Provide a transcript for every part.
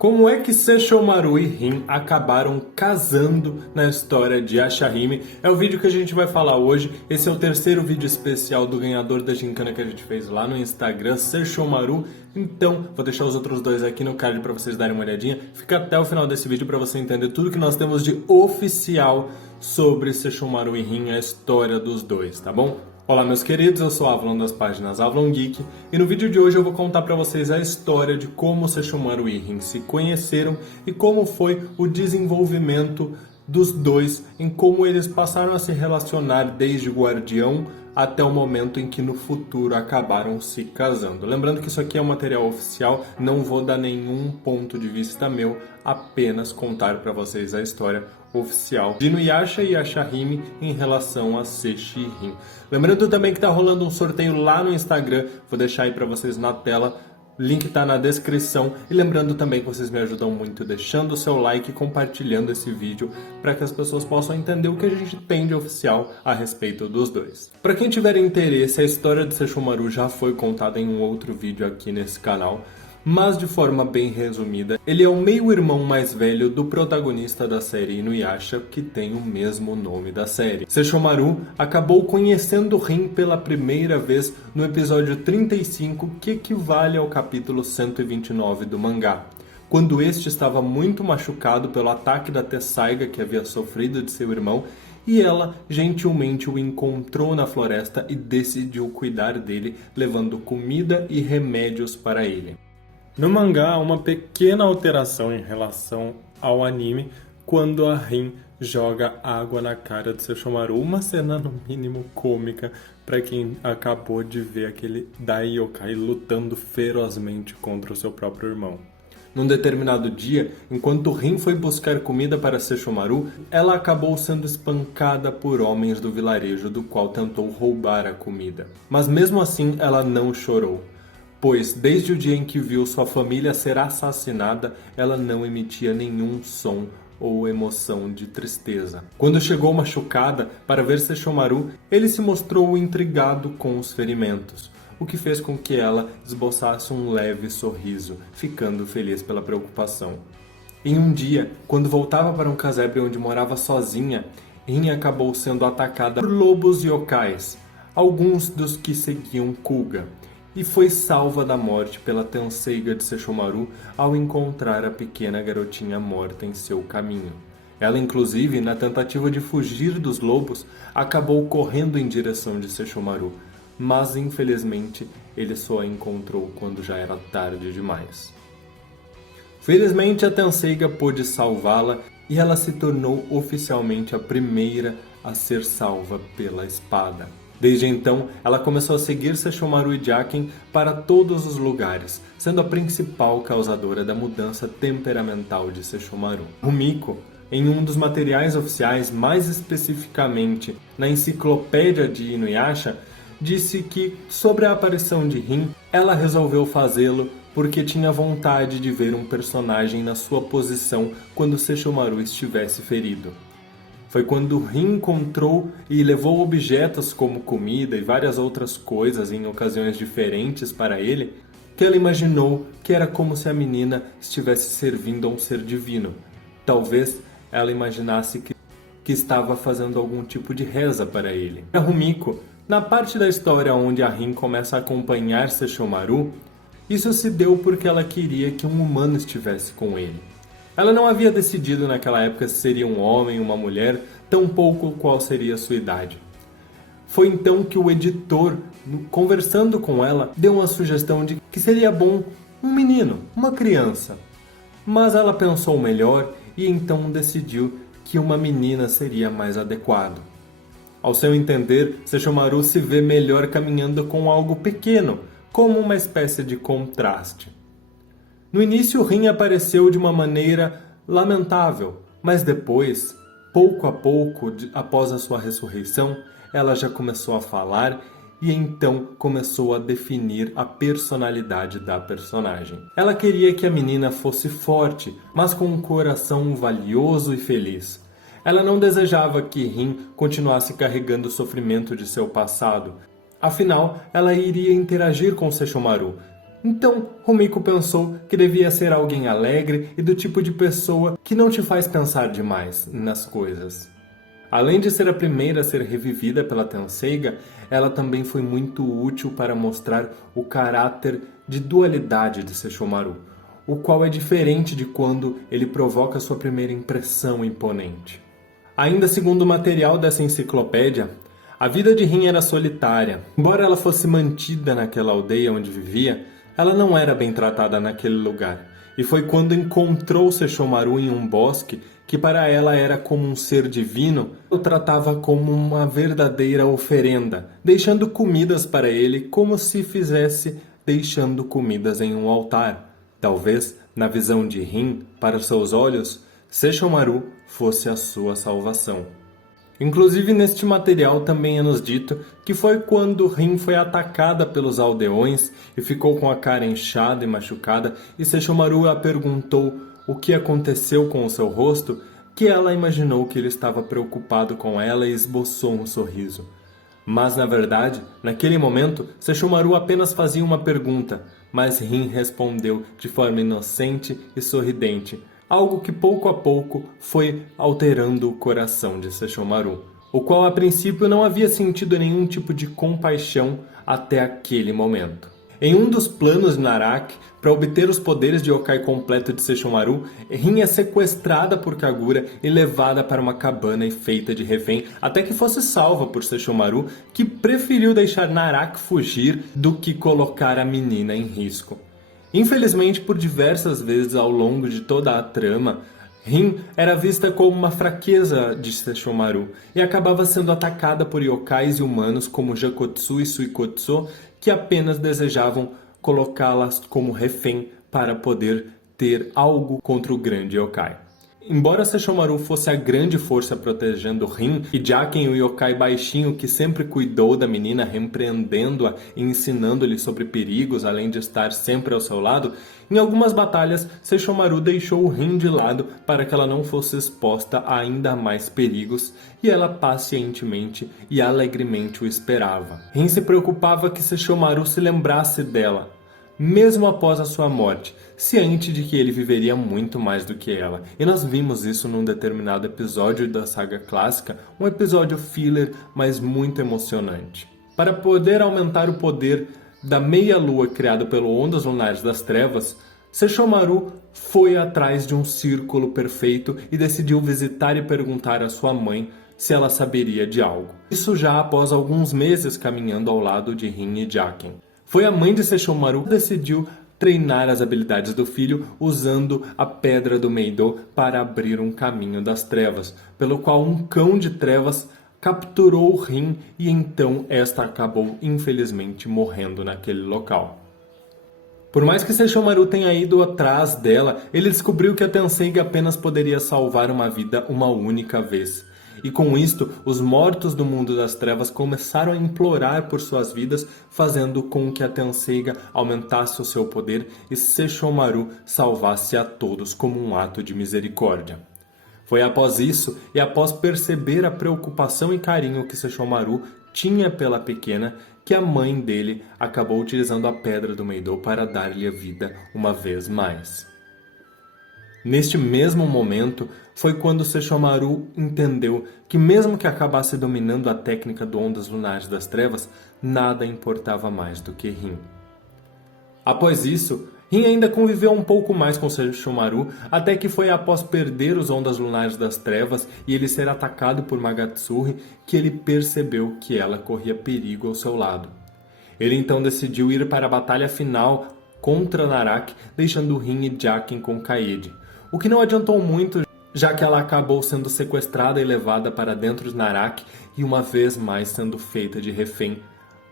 Como é que Sesshomaru e Rin acabaram casando na história de Ashahime? É o vídeo que a gente vai falar hoje. Esse é o terceiro vídeo especial do ganhador da gincana que a gente fez lá no Instagram, Sesshomaru. Então, vou deixar os outros dois aqui no card para vocês darem uma olhadinha. Fica até o final desse vídeo para você entender tudo que nós temos de oficial sobre Sesshomaru e Rin, a história dos dois, tá bom? Olá meus queridos, eu sou o Avalon das páginas Avalon Geek e no vídeo de hoje eu vou contar para vocês a história de como Sesshomaru e Rin se conheceram e como foi o desenvolvimento dos dois, em como eles passaram a se relacionar desde o Guardião até o momento em que no futuro acabaram se casando. Lembrando que isso aqui é um material oficial, não vou dar nenhum ponto de vista meu, apenas contar para vocês a história oficial de Inuyasha e Ashahime em relação a Seshi e Rin. Lembrando também que tá rolando um sorteio lá no Instagram, vou deixar aí para vocês na tela. Link tá na descrição. E lembrando também que vocês me ajudam muito deixando o seu like e compartilhando esse vídeo para que as pessoas possam entender o que a gente tem de oficial a respeito dos dois. Para quem tiver interesse, a história de Sesshomaru já foi contada em um outro vídeo aqui nesse canal, mas de forma bem resumida. Ele é o meio-irmão mais velho do protagonista da série Inuyasha, que tem o mesmo nome da série. Sesshomaru acabou conhecendo Rin pela primeira vez no episódio 35, que equivale ao capítulo 129 do mangá, quando este estava muito machucado pelo ataque da Tessaiga que havia sofrido de seu irmão, e ela gentilmente o encontrou na floresta e decidiu cuidar dele, levando comida e remédios para ele. No mangá, há uma pequena alteração em relação ao anime quando a Rin joga água na cara de Sesshomaru, uma cena no mínimo cômica para quem acabou de ver aquele Dai-yokai lutando ferozmente contra o seu próprio irmão. Num determinado dia, enquanto Rin foi buscar comida para Sesshomaru, ela acabou sendo espancada por homens do vilarejo do qual tentou roubar a comida. Mas mesmo assim, ela não chorou, pois desde o dia em que viu sua família ser assassinada, ela não emitia nenhum som ou emoção de tristeza. Quando chegou machucada para ver Sesshomaru, ele se mostrou intrigado com os ferimentos, o que fez com que ela esboçasse um leve sorriso, ficando feliz pela preocupação. Em um dia, quando voltava para um casebre onde morava sozinha, Rin acabou sendo atacada por lobos yokais, alguns dos que seguiam Kuga, e foi salva da morte pela Tenseiga de Sesshomaru ao encontrar a pequena garotinha morta em seu caminho. Ela, inclusive, na tentativa de fugir dos lobos, acabou correndo em direção de Sesshomaru, mas infelizmente ele só a encontrou quando já era tarde demais. Felizmente a Tenseiga pôde salvá-la e ela se tornou oficialmente a primeira a ser salva pela espada. Desde então, ela começou a seguir Sesshomaru e Jaken para todos os lugares, sendo a principal causadora da mudança temperamental de Sesshomaru. Rumiko, em um dos materiais oficiais, mais especificamente na enciclopédia de Inuyasha, disse que, sobre a aparição de Rin, ela resolveu fazê-lo porque tinha vontade de ver um personagem na sua posição quando Sesshomaru estivesse ferido. Foi quando Rin encontrou e levou objetos como comida e várias outras coisas em ocasiões diferentes para ele, que ela imaginou que era como se a menina estivesse servindo a um ser divino. Talvez ela imaginasse que estava fazendo algum tipo de reza para ele. A Rumiko, na parte da história onde a Rin começa a acompanhar Sesshomaru, isso se deu porque ela queria que um humano estivesse com ele. Ela não havia decidido naquela época se seria um homem ou uma mulher, tampouco qual seria a sua idade. Foi então que o editor, conversando com ela, deu uma sugestão de que seria bom um menino, uma criança. Mas ela pensou melhor e então decidiu que uma menina seria mais adequado. Ao seu entender, Sesshomaru se vê melhor caminhando com algo pequeno, como uma espécie de contraste. No início, Rin apareceu de uma maneira lamentável, mas depois, pouco a pouco, após a sua ressurreição, ela já começou a falar e então começou a definir a personalidade da personagem. Ela queria que a menina fosse forte, mas com um coração valioso e feliz. Ela não desejava que Rin continuasse carregando o sofrimento de seu passado. Afinal, ela iria interagir com Sesshomaru, Então, Rumiko pensou que devia ser alguém alegre e do tipo de pessoa que não te faz pensar demais nas coisas. Além de ser a primeira a ser revivida pela Tenseiga, ela também foi muito útil para mostrar o caráter de dualidade de Sesshomaru, o qual é diferente de quando ele provoca sua primeira impressão imponente. Ainda segundo o material dessa enciclopédia, a vida de Rin era solitária. Embora ela fosse mantida naquela aldeia onde vivia, ela não era bem tratada naquele lugar. E foi quando encontrou Sesshomaru em um bosque que para ela era como um ser divino, o tratava como uma verdadeira oferenda, deixando comidas para ele como se fizesse deixando comidas em um altar. Talvez, na visão de Rin, para seus olhos, Sesshomaru fosse a sua salvação. Inclusive neste material também é nos dito que foi quando Rin foi atacada pelos aldeões e ficou com a cara inchada e machucada e Sesshomaru a perguntou o que aconteceu com o seu rosto, que ela imaginou que ele estava preocupado com ela e esboçou um sorriso. Mas na verdade, naquele momento, Sesshomaru apenas fazia uma pergunta, mas Rin respondeu de forma inocente e sorridente, algo que pouco a pouco foi alterando o coração de Sesshomaru, o qual a princípio não havia sentido nenhum tipo de compaixão até aquele momento. Em um dos planos de Naraki, para obter os poderes de yokai completo de Sesshomaru, Rin é sequestrada por Kagura e levada para uma cabana e feita de refém, até que fosse salva por Sesshomaru, que preferiu deixar Naraki fugir do que colocar a menina em risco. Infelizmente, por diversas vezes ao longo de toda a trama, Rin era vista como uma fraqueza de Sesshomaru e acabava sendo atacada por yokais e humanos como Jakotsu e Suikotsu, que apenas desejavam colocá-las como refém para poder ter algo contra o grande yokai. Embora Sesshomaru fosse a grande força protegendo Rin e Jaken, o yokai baixinho que sempre cuidou da menina, repreendendo-a e ensinando-lhe sobre perigos, além de estar sempre ao seu lado, em algumas batalhas Sesshomaru deixou Rin de lado para que ela não fosse exposta a ainda mais perigos e ela pacientemente e alegremente o esperava. Rin se preocupava que Sesshomaru se lembrasse dela, mesmo após a sua morte, ciente de que ele viveria muito mais do que ela. E nós vimos isso num determinado episódio da saga clássica, um episódio filler, mas muito emocionante. Para poder aumentar o poder da meia-lua criado pelo Ondas Lunares das Trevas, Sesshomaru foi atrás de um círculo perfeito e decidiu visitar e perguntar à sua mãe se ela saberia de algo. Isso já após alguns meses caminhando ao lado de Rin e Jaken. Foi a mãe de Sesshomaru que decidiu treinar as habilidades do filho usando a Pedra do Meidō para abrir um caminho das trevas, pelo qual um cão de trevas capturou Rin e então esta acabou infelizmente morrendo naquele local. Por mais que Sesshomaru tenha ido atrás dela, ele descobriu que a Tenseiga apenas poderia salvar uma vida uma única vez. E com isto, os mortos do mundo das trevas começaram a implorar por suas vidas, fazendo com que a Tenseiga aumentasse o seu poder e Sesshomaru salvasse a todos como um ato de misericórdia. Foi após isso, e após perceber a preocupação e carinho que Sesshomaru tinha pela pequena, que a mãe dele acabou utilizando a Pedra do Meidō para dar-lhe a vida uma vez mais. Neste mesmo momento, foi quando Sesshomaru entendeu que mesmo que acabasse dominando a técnica do Ondas Lunares das Trevas, nada importava mais do que Rin. Após isso, Rin ainda conviveu um pouco mais com Sesshomaru, até que foi após perder os Ondas Lunares das Trevas e ele ser atacado por Magatsuri que ele percebeu que ela corria perigo ao seu lado. Ele então decidiu ir para a batalha final contra Naraki, deixando Rin e Jaken com Kaede. O que não adiantou muito, já que ela acabou sendo sequestrada e levada para dentro de Naraki e uma vez mais sendo feita de refém.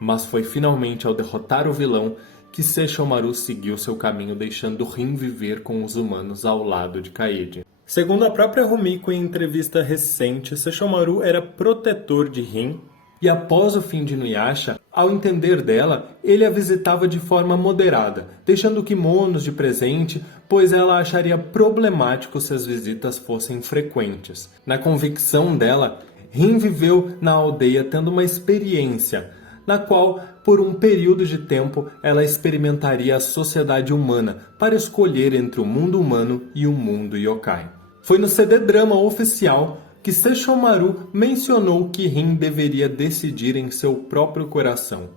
Mas foi finalmente ao derrotar o vilão que Sesshomaru seguiu seu caminho, deixando Rin viver com os humanos ao lado de Kaede. Segundo a própria Rumiko em entrevista recente, Sesshomaru era protetor de Rin e após o fim de Inuyasha, ao entender dela, ele a visitava de forma moderada, deixando kimonos de presente, pois ela acharia problemático se as visitas fossem frequentes. Na convicção dela, Rin viveu na aldeia tendo uma experiência, na qual, por um período de tempo, ela experimentaria a sociedade humana para escolher entre o mundo humano e o mundo yokai. Foi no CD-drama oficial que Sesshomaru mencionou que Rin deveria decidir em seu próprio coração.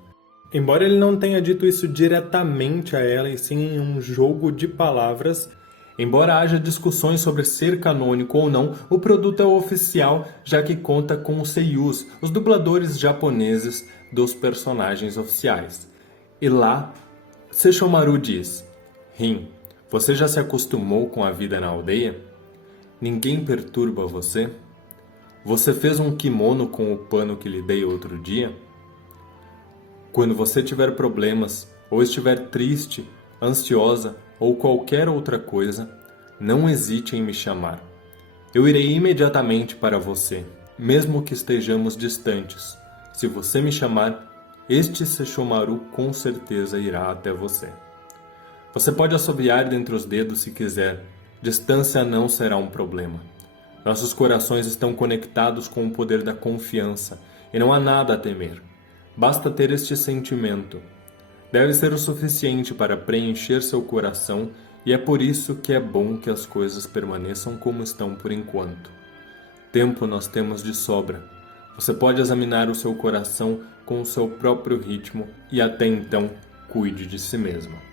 Embora ele não tenha dito isso diretamente a ela, e sim em um jogo de palavras, embora haja discussões sobre ser canônico ou não, o produto é oficial, já que conta com os seiyus, os dubladores japoneses dos personagens oficiais. E lá, Sesshomaru diz: Rin, você já se acostumou com a vida na aldeia? Ninguém perturba você? Você fez um kimono com o pano que lhe dei outro dia? Quando você tiver problemas, ou estiver triste, ansiosa ou qualquer outra coisa, não hesite em me chamar. Eu irei imediatamente para você, mesmo que estejamos distantes. Se você me chamar, este Sesshomaru com certeza irá até você. Você pode assobiar dentre os dedos se quiser, distância não será um problema. Nossos corações estão conectados com o poder da confiança e não há nada a temer. Basta ter este sentimento. Deve ser o suficiente para preencher seu coração e é por isso que é bom que as coisas permaneçam como estão por enquanto. Tempo nós temos de sobra. Você pode examinar o seu coração com o seu próprio ritmo e até então cuide de si mesma.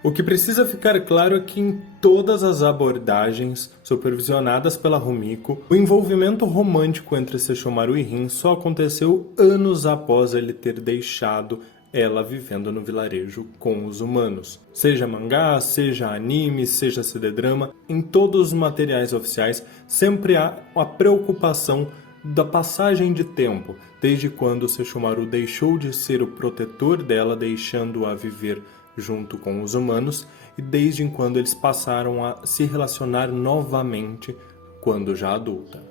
O que precisa ficar claro é que em todas as abordagens supervisionadas pela Rumiko, o envolvimento romântico entre Sesshomaru e Rin só aconteceu anos após ele ter deixado ela vivendo no vilarejo com os humanos. Seja mangá, seja anime, seja CD-drama, em todos os materiais oficiais sempre há a preocupação da passagem de tempo, desde quando Sesshomaru deixou de ser o protetor dela, deixando-a viver junto com os humanos, e desde quando eles passaram a se relacionar novamente quando já adulta.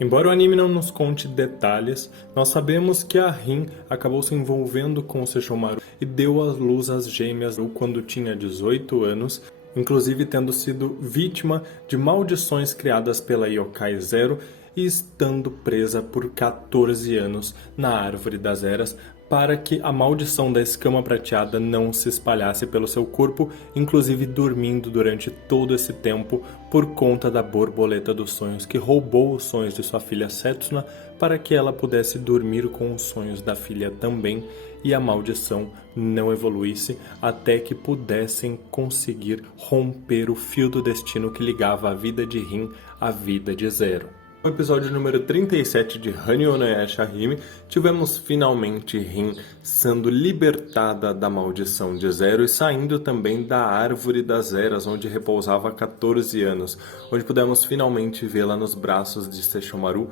Embora o anime não nos conte detalhes, nós sabemos que a Rin acabou se envolvendo com o Sesshomaru e deu à luz as gêmeas quando tinha 18 anos, inclusive tendo sido vítima de maldições criadas pela Yokai Zero e estando presa por 14 anos na Árvore das Eras, para que a maldição da escama prateada não se espalhasse pelo seu corpo, inclusive dormindo durante todo esse tempo por conta da borboleta dos sonhos que roubou os sonhos de sua filha Setsuna para que ela pudesse dormir com os sonhos da filha também e a maldição não evoluísse até que pudessem conseguir romper o fio do destino que ligava a vida de Rin à vida de Zero. No episódio número 37 de Hanyo no Yashahime, tivemos finalmente Rin sendo libertada da maldição de Zero e saindo também da Árvore das Eras, onde repousava há 14 anos, onde pudemos finalmente vê-la nos braços de Sesshomaru,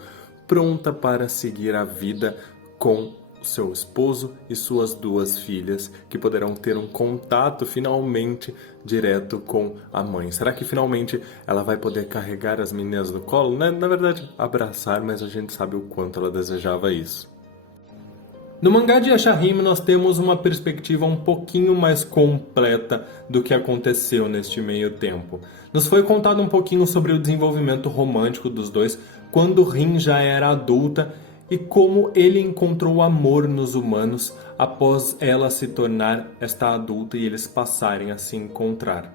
pronta para seguir a vida com seu esposo e suas duas filhas, que poderão ter um contato finalmente direto com a mãe. Será que finalmente ela vai poder carregar as meninas no colo? Na verdade, abraçar, mas a gente sabe o quanto ela desejava isso. No mangá de Yashahime nós temos uma perspectiva um pouquinho mais completa do que aconteceu neste meio tempo. Nos foi contado um pouquinho sobre o desenvolvimento romântico dos dois quando Rin já era adulta e como ele encontrou amor nos humanos após ela se tornar esta adulta e eles passarem a se encontrar.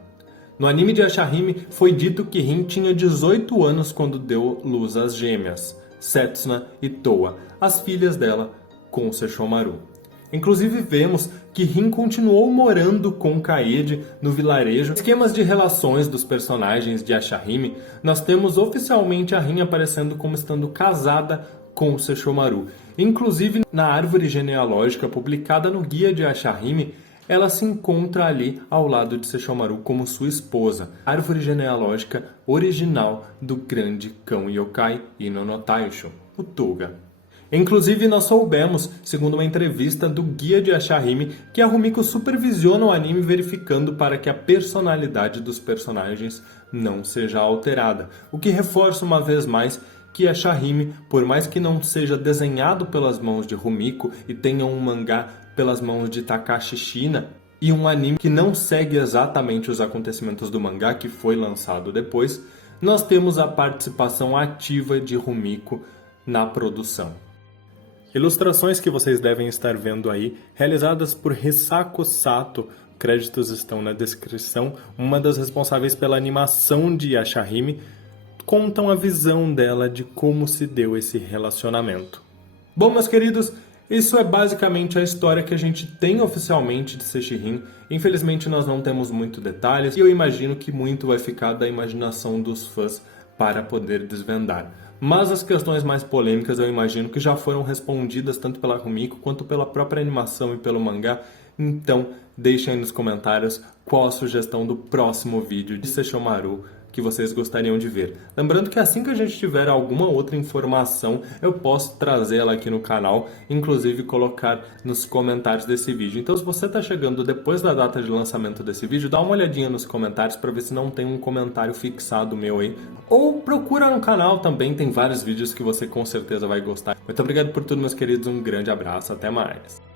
No anime de Yashahime foi dito que Rin tinha 18 anos quando deu luz às gêmeas, Setsuna e Towa, as filhas dela, com Sesshomaru. Inclusive vemos que Rin continuou morando com Kaede no vilarejo. Nos esquemas de relações dos personagens de Yashahime, nós temos oficialmente a Rin aparecendo como estando casada com o Sesshomaru. Inclusive, na árvore genealógica publicada no Guia de Yashahime, ela se encontra ali ao lado de Sesshomaru como sua esposa, a árvore genealógica original do grande cão yokai Ino no Taisho, o Toga. Inclusive, nós soubemos, segundo uma entrevista do Guia de Yashahime, que a Rumiko supervisiona o anime verificando para que a personalidade dos personagens não seja alterada, o que reforça uma vez mais que Yashahime, por mais que não seja desenhado pelas mãos de Rumiko e tenha um mangá pelas mãos de Takashi Shina e um anime que não segue exatamente os acontecimentos do mangá que foi lançado depois, nós temos a participação ativa de Rumiko na produção. Ilustrações que vocês devem estar vendo aí, realizadas por Hisako Sato, créditos estão na descrição, uma das responsáveis pela animação de Yashahime, contam a visão dela de como se deu esse relacionamento. Bom, meus queridos, isso é basicamente a história que a gente tem oficialmente de Sesshin. Infelizmente nós não temos muito detalhes e eu imagino que muito vai ficar da imaginação dos fãs para poder desvendar. Mas as questões mais polêmicas eu imagino que já foram respondidas tanto pela Rumiko quanto pela própria animação e pelo mangá. Então deixem aí nos comentários qual a sugestão do próximo vídeo de Sesshomaru que vocês gostariam de ver. Lembrando que assim que a gente tiver alguma outra informação, eu posso trazê-la aqui no canal, inclusive colocar nos comentários desse vídeo. Então se você está chegando depois da data de lançamento desse vídeo, dá uma olhadinha nos comentários para ver se não tem um comentário fixado meu aí. Ou procura no canal também, tem vários vídeos que você com certeza vai gostar. Muito obrigado por tudo, meus queridos, um grande abraço, até mais!